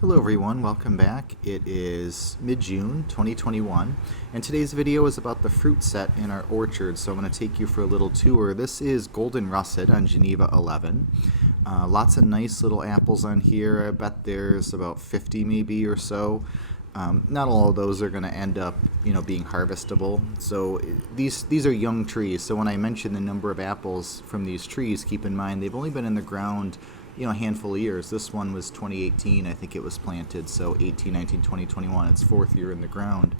Hello everyone, welcome back. It is mid-June 2021 and today's video is about the fruit set in our orchard, so I'm going to take you for a little tour. This is Golden Russet on Geneva 11. Lots of nice little apples on here. I bet there's about 50 maybe or so. Not all of those are going to end up, being harvestable. So these are young trees. So when I mention the number of apples from these trees, keep in mind they've only been in the ground a handful of years. This one was 2018, I think it was planted, so 18, 19, 20, 21, its fourth year in the ground.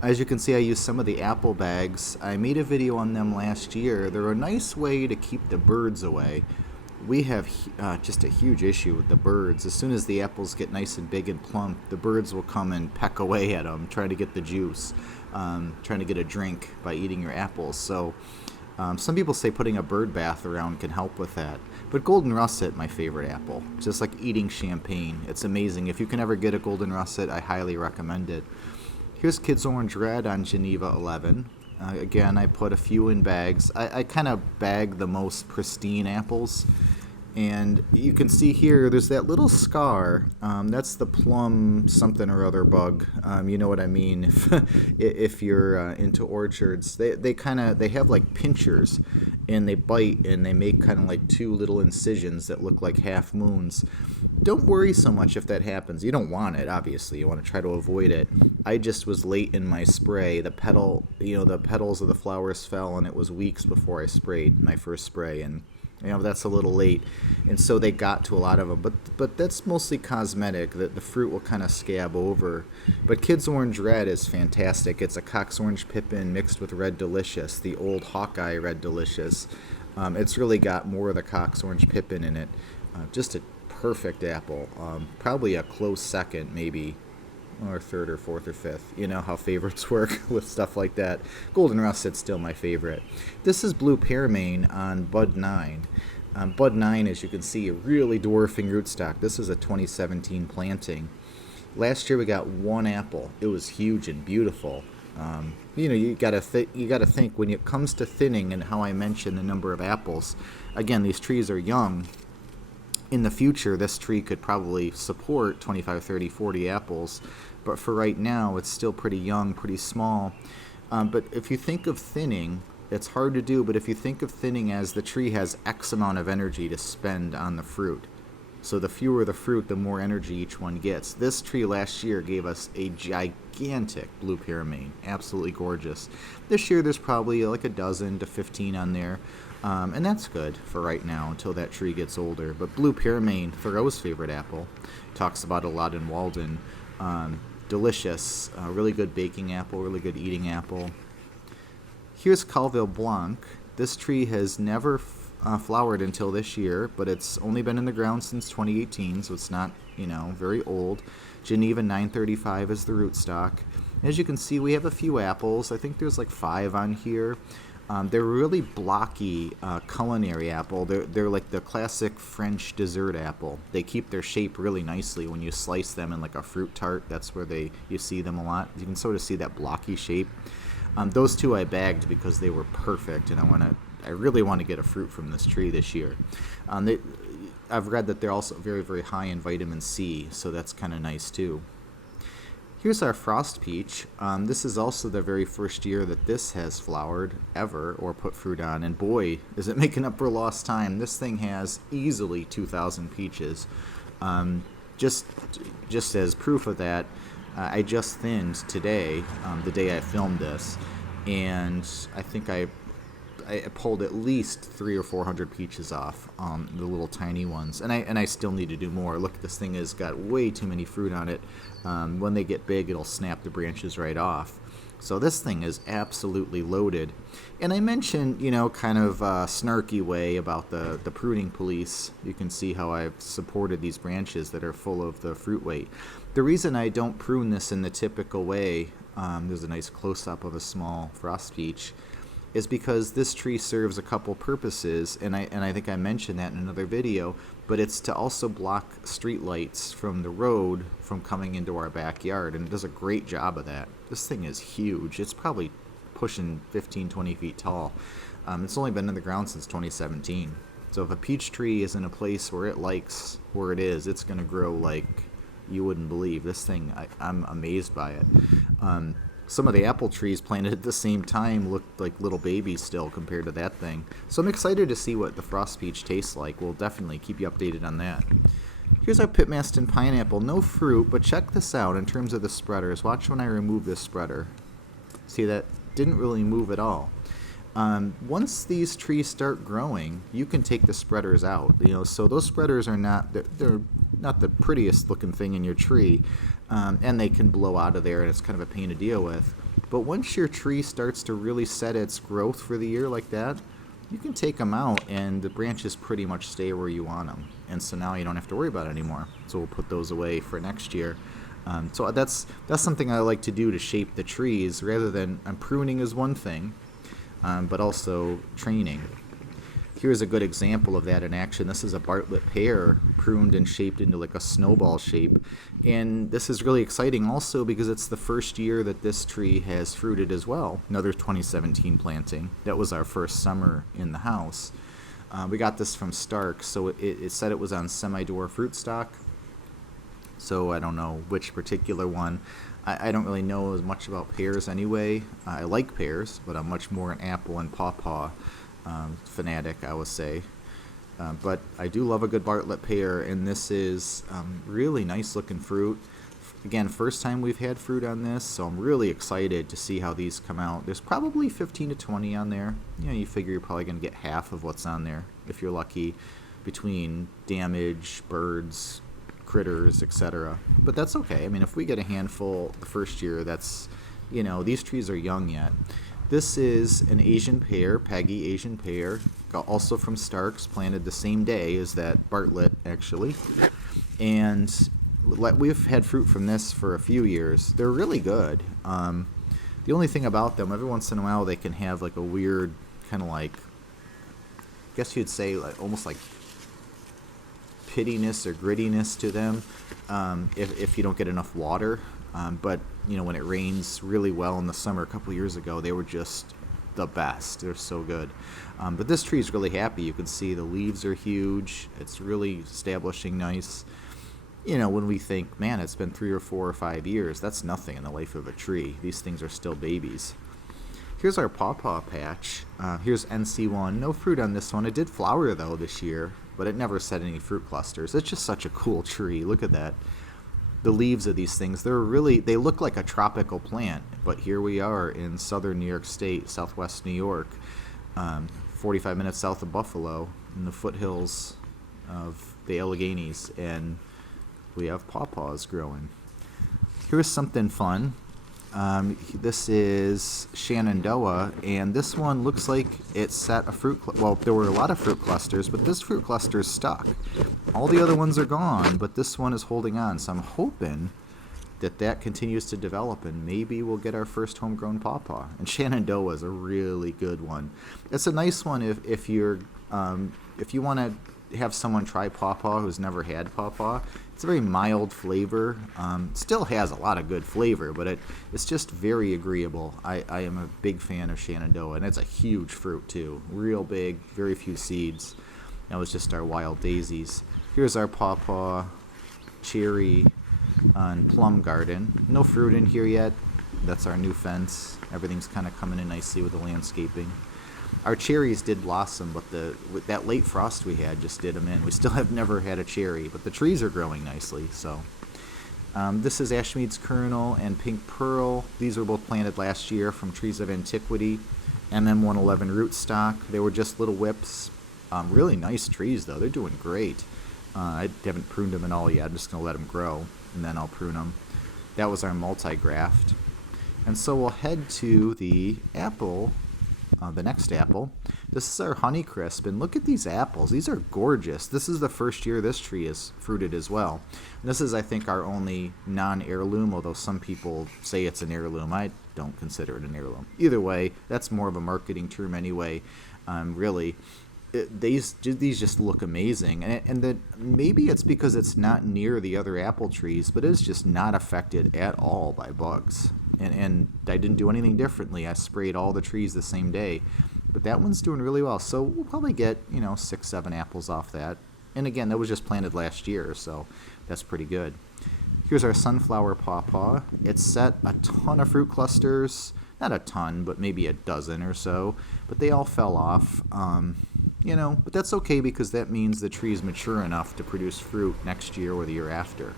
As you can see, I used some of the apple bags. I made a video on them last year. They're a nice way to keep the birds away. We have just a huge issue with the birds. As soon as the apples get nice and big and plump, the birds will come and peck away at them, trying to get the juice, trying to get a drink by eating your apples. So some people say putting a bird bath around can help with that. But Golden Russet, my favorite apple. Just like eating champagne. It's amazing. If you can ever get a Golden Russet, I highly recommend it. Here's Kids Orange Red on Geneva 11. Again, I put a few in bags. I kind of bag the most pristine apples. And you can see here, there's that little scar. That's the plum something or other bug. You know what I mean. If you're into orchards, they have like pinchers, and they bite and they make kind of like two little incisions that look like half moons. Don't worry so much if that happens. You don't want it, obviously. You want to try to avoid it. I just was late in my spray. The petals of the flowers fell, and it was weeks before I sprayed my first spray, and that's a little late, and so they got to a lot of them. But that's mostly cosmetic. The fruit will kind of scab over. But Kids Orange Red is fantastic. It's a Cox Orange Pippin mixed with Red Delicious, the old Hawkeye Red Delicious. It's really got more of the Cox Orange Pippin in it. Just a perfect apple. Probably a close second, maybe, or third or fourth or fifth. You know how favorites work with stuff like that. Golden Russet's still my favorite. This is Blue Pearmain on Bud 9. Bud 9, as you can see, a really dwarfing rootstock. This is a 2017 planting. Last year we got one apple. It was huge and beautiful. You gotta think when it comes to thinning, and how I mentioned the number of apples. Again, these trees are young. In the future, this tree could probably support 25, 30, 40 apples, but for right now, it's still pretty young, pretty small. But if you think of thinning, it's hard to do, but if you think of thinning as the tree has X amount of energy to spend on the fruit, so the fewer the fruit, the more energy each one gets. This tree last year gave us a gigantic Blue Pearmain, absolutely gorgeous. This year, there's probably like a dozen to 15 on there. And that's good for right now until that tree gets older. But Blue Pearmain, Thoreau's favorite apple, talks about a lot in Walden. Delicious, really good baking apple, really good eating apple. Here's Calville Blanc. This tree has never flowered until this year, but it's only been in the ground since 2018, so it's not, very old. Geneva 935 is the rootstock. As you can see, we have a few apples. I think there's like 5 on here. They're really blocky culinary apple. They're like the classic French dessert apple. They keep their shape really nicely when you slice them in like a fruit tart. That's where you see them a lot. You can sort of see that blocky shape. Those two I bagged because they were perfect, and I really want to get a fruit from this tree this year. I've read that they're also very, very high in vitamin C, so that's kind of nice too. Here's our frost peach. This is also the very first year that this has flowered ever or put fruit on, and boy, is it making up for lost time. This thing has easily 2,000 peaches. Just as proof of that, I just thinned today, the day I filmed this, and I think I pulled at least 300 or 400 peaches off, the little tiny ones, and I still need to do more. Look, this thing has got way too many fruit on it. When they get big, it'll snap the branches right off. So this thing is absolutely loaded. And I mentioned, kind of a snarky way about the pruning police. You can see how I've supported these branches that are full of the fruit weight. The reason I don't prune this in the typical way, there's a nice close-up of a small frost peach, is because this tree serves a couple purposes, and I think I mentioned that in another video, but it's to also block street lights from the road from coming into our backyard, and it does a great job of that. This thing is huge. It's probably pushing 15, 20 feet tall. It's only been in the ground since 2017. So if a peach tree is in a place where it likes where it is, it's going to grow like you wouldn't believe. This thing, I'm amazed by it. Some of the apple trees planted at the same time looked like little babies still compared to that thing. So I'm excited to see what the frost peach tastes like. We'll definitely keep you updated on that. Here's our Pitmaston pineapple. No fruit, but check this out in terms of the spreaders. Watch when I remove this spreader. See, that didn't really move at all. Once these trees start growing, you can take the spreaders out. So those spreaders are they're not the prettiest looking thing in your tree, and they can blow out of there, and it's kind of a pain to deal with. But once your tree starts to really set its growth for the year like that, you can take them out, and the branches pretty much stay where you want them. And so now you don't have to worry about it anymore. So we'll put those away for next year. So that's something I like to do to shape the trees, rather than pruning is one thing, but also training. Here's a good example of that in action. This is a Bartlett pear pruned and shaped into like a snowball shape. And this is really exciting also because it's the first year that this tree has fruited as well. Another 2017 planting. That was our first summer in the house. We got this from Stark, so it said it was on semi-dwarf fruit stock. So I don't know which particular one. I don't really know as much about pears anyway. I like pears, but I'm much more an apple and pawpaw fanatic, I would say. But I do love a good Bartlett pear, and this is really nice looking fruit. Again, first time we've had fruit on this, so I'm really excited to see how these come out. There's probably 15 to 20 on there. You figure you're probably going to get half of what's on there, if you're lucky, between damage, birds, critters, etc. But that's okay. I mean, if we get a handful the first year, that's, these trees are young yet. This is an Asian pear, Peggy Asian pear, also from Starks, planted the same day as that Bartlett, actually. And we've had fruit from this for a few years. They're really good. The only thing about them, every once in a while, they can have like a weird kind of like, I guess you'd say like almost like pittiness or grittiness to them if you don't get enough water. But when it rains really well in the summer a couple years ago, they were just the best. They're so good. But this tree is really happy. You can see the leaves are huge. It's really establishing nice. When we think, man, it's been 3 or 4 or 5 years, that's nothing in the life of a tree. These things are still babies. Here's our pawpaw patch. Here's NC1. No fruit on this one. It did flower, though, this year, but it never set any fruit clusters. It's just such a cool tree. Look at that. The leaves of these things, they look like a tropical plant, but here we are in southern New York State, southwest New York, 45 minutes south of Buffalo, in the foothills of the Alleghenies, and we have pawpaws growing. Here's something fun. This is Shenandoah, and this one looks like it set a fruit. Well, there were a lot of fruit clusters, but this fruit cluster is stuck. All the other ones are gone, but this one is holding on. So I'm hoping that continues to develop, and maybe we'll get our first homegrown pawpaw. And Shenandoah is a really good one. It's a nice one if you want to have someone try pawpaw who's never had pawpaw. It's a very mild flavor. Still has a lot of good flavor, but it's just very agreeable. I am a big fan of Shenandoah, and it's a huge fruit too. Real big, very few seeds. That was just our wild daisies. Here's our pawpaw, cherry, and plum garden. No fruit in here yet. That's our new fence. Everything's kind of coming in nicely with the landscaping. Our cherries did blossom, but that late frost we had just did them in. We still have never had a cherry, but the trees are growing nicely. So this is Ashmead's Kernel and Pink Pearl. These were both planted last year from Trees of Antiquity. MM111 rootstock. They were just little whips. Really nice trees, though. They're doing great. I haven't pruned them at all yet. I'm just going to let them grow, and then I'll prune them. That was our multi-graft. And so we'll head to the apple. The next apple. This is our Honeycrisp, and look at these apples. These are gorgeous. This is the first year this tree is fruited as well. And this is, I think, our only non-heirloom, although some people say it's an heirloom. I don't consider it an heirloom. Either way, that's more of a marketing term anyway. Really, these just look amazing, and that maybe it's because it's not near the other apple trees, but it's just not affected at all by bugs. And I didn't do anything differently. I sprayed all the trees the same day, but that one's doing really well. So we'll probably get 6-7 apples off that. And again, that was just planted last year, so that's pretty good. Here's our sunflower pawpaw. It's set a ton of fruit clusters, not a ton, but maybe a dozen or so, but they all fell off. But that's okay because that means the tree is mature enough to produce fruit next year or the year after.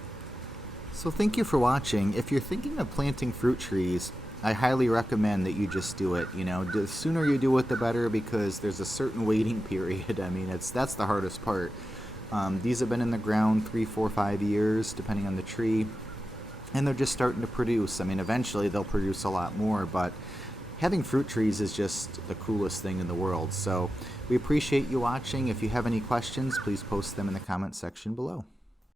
So thank you for watching. If you're thinking of planting fruit trees, I highly recommend that you just do it. The sooner you do it, the better, because there's a certain waiting period. I mean, that's the hardest part. These have been in the ground 3, 4, 5 years, depending on the tree, and they're just starting to produce. I mean, eventually they'll produce a lot more, but having fruit trees is just the coolest thing in the world. So we appreciate you watching. If you have any questions, please post them in the comment section below.